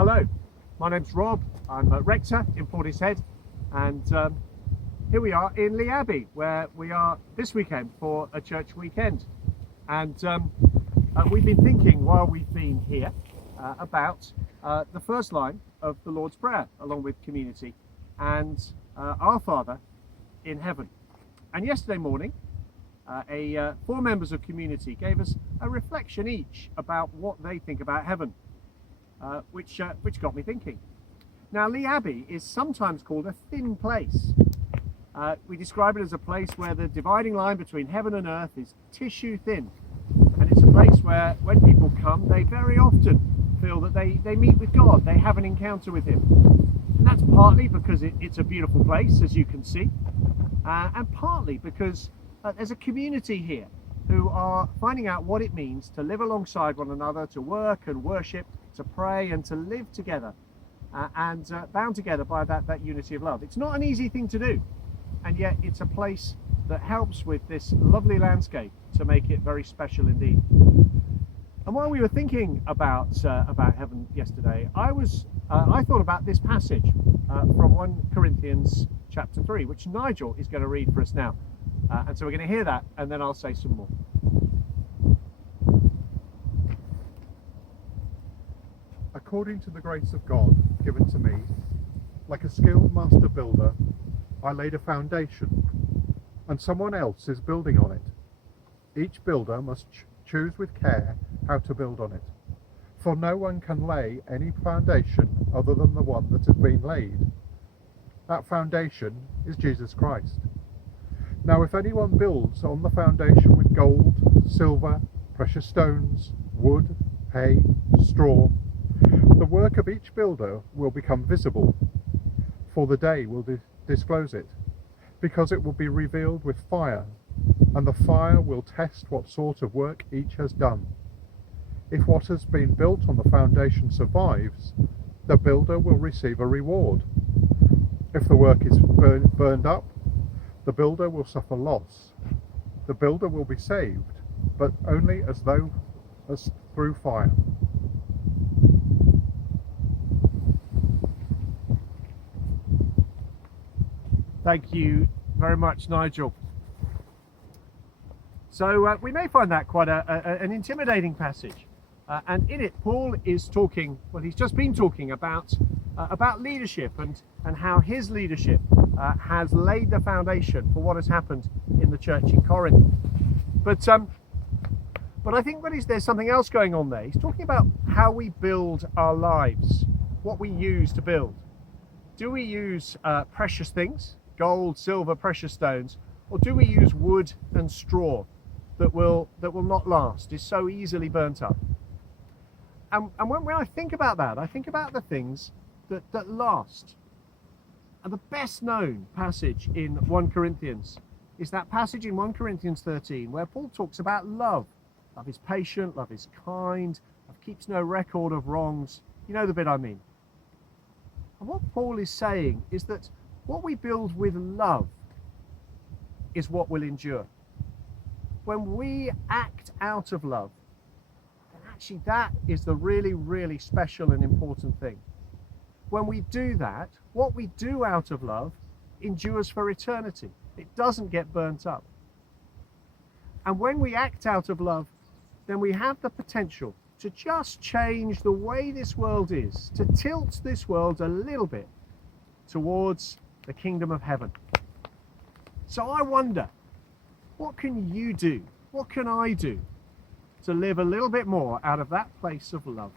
Hello, my name's Rob. I'm a rector in Portishead, and here we are in Lee Abbey, where we are this weekend for a church weekend. And we've been thinking while we've been here about the first line of the Lord's Prayer, along with community, and Our Father in heaven. And yesterday morning, four members of community gave us a reflection each about what they think about heaven, which got me thinking. Now, Lee Abbey is sometimes called a thin place. We describe it as a place where the dividing line between heaven and earth is tissue thin, and it's a place where when people come, they very often feel that they meet with God, they have an encounter with him. And that's partly because it's a beautiful place, as you can see, and partly because there's a community here who are finding out what it means to live alongside one another, to work and worship, to pray and to live together, and bound together by that unity of love. It's not an easy thing to do, and yet it's a place that helps with this lovely landscape to make it very special indeed. And while we were thinking about heaven yesterday, I thought about this passage from 1 Corinthians chapter 3, which Nigel is going to read for us now. And so we're going to hear that, and then I'll say some more. According to the grace of God given to me, like a skilled master builder, I laid a foundation, and someone else is building on it. Each builder must choose with care how to build on it, for no one can lay any foundation other than the one that has been laid. That foundation is Jesus Christ. Now if anyone builds on the foundation with gold, silver, precious stones, wood, hay, straw, the work of each builder will become visible, for the day will disclose it, because it will be revealed with fire, and the fire will test what sort of work each has done. If what has been built on the foundation survives, the builder will receive a reward. If the work is burned up, the builder will suffer loss. The builder will be saved, but only as through fire. Thank you very much, Nigel. So we may find that quite an intimidating passage. And in it, Paul is talking, well, he's just been talking about leadership and how his leadership has laid the foundation for what has happened in the church in Corinth. But I think there's something else going on there. He's talking about how we build our lives, what we use to build. Do we use precious things, gold, silver, precious stones, or do we use wood and straw that will not last, is so easily burnt up? And when I think about that, I think about the things that last. And the best known passage in 1 Corinthians is that passage in 1 Corinthians 13 where Paul talks about love. Love is patient, love is kind, love keeps no record of wrongs. You know the bit I mean. And what Paul is saying is that what we build with love is what will endure. When we act out of love, then actually that is the really, really special and important thing. When we do that, what we do out of love endures for eternity. It doesn't get burnt up. And when we act out of love, then we have the potential to just change the way this world is, to tilt this world a little bit towards the kingdom of heaven. So I wonder, what can you do? What can I do to live a little bit more out of that place of love?